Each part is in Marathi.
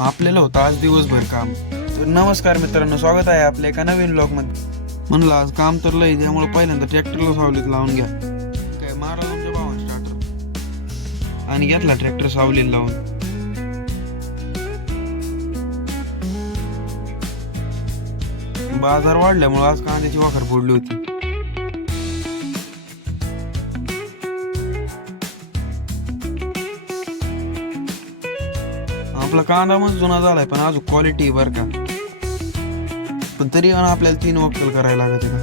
आपल्याला होतं आज दिवसभर काम. तर नमस्कार मित्रांनो, स्वागत आहे आपल्या एका नवीन ब्लॉग मध्ये. म्हणलं आज काम तर लय, त्यामुळे पहिल्यांदा ट्रॅक्टरला सावलीत लावून घ्या. काय मारा आमच्या भावाचा स्टार्टर आणि घेतला ट्रॅक्टर सावलीत लावून. बाजार वाढल्यामुळे आज कांद्याची वाखर फोडली होती. आपला कांदा मग जुना झालाय, पण अजून क्वालिटी बर का. पण तरी आपल्याला 3 वक्कल करायला लागत आहे ना.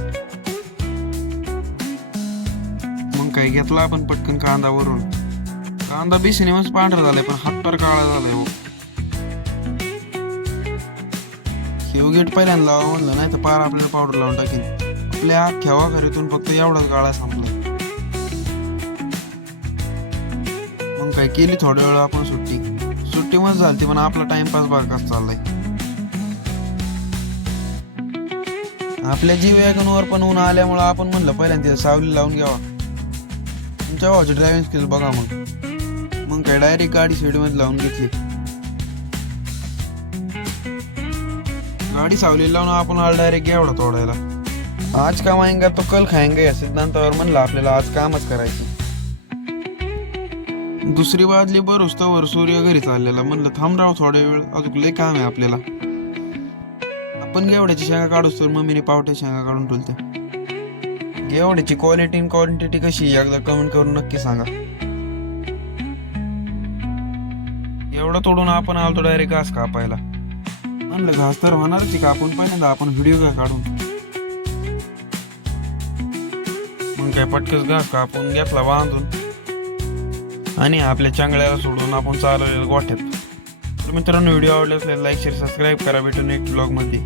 मग काही घेतला आपण पटकन कांदा वरून. कांदा बिसीने मस्त पांढरा झालाय, पण हातपार काळा झालाय. हो गेट पहिल्यांदा लावा म्हणलं, नाही तर पार आपल्याला पावडर लावून टाकेल. आपल्या अख्ख्या वाखरीतून फक्त एवढाच गाळा संपला. मग काय केली थोड्या वेळ आपण सुट्टी मस्त झाली, पण आपला टाइमपास बघा कसा चाललाय. आपल्या जी वॅगनवर पण ऊन आल्यामुळे आपण म्हणलं पहिल्यांदा सावली लावून घ्यावा. तुमच्या भावाची ड्रायव्हिंग स्किल बघा. मग काय डायरेक्ट गाडी सीट मध्ये लावून घेतली. गाडी सावली लावून आपण आला डायरेक्ट एवढा तोडायला. आज काम आएंगा तो कल खाएंगे या सिद्धांतावर म्हणलं आपल्याला आज कामच करायचं. दुसरी बाजली बरोस्तवर सूर्य घरी चाललेला. म्हणलं थांब राव थोड्या वेळ, अजून लय काम आहे आपल्याला. आपण गेवड्याची शेंगा काढूच तर मम्मीने पावट्या शेंगा काढून ठेवते. गेवड्याची क्वालिटी आणि क्वांटिटी कशी एकदा कमेंट करून नक्की सांगा. एवढं तोडून आपण आलतो डायरेक्ट घास कापायला. म्हणलं घास तर होणारच का, आपण पहिल्यांदा आपण व्हिडिओ का काढून. मग काय पटकस घास कापून घेतला बांधून आणि आपल्या चांगल्याला सोडून आपण चालवलेलं गोठ्यात. तर मित्रांनो, व्हिडिओ आवडला असेल लाईक शेअर सबस्क्राईब करा. भेटून नेक्स्ट ब्लॉग मध्ये.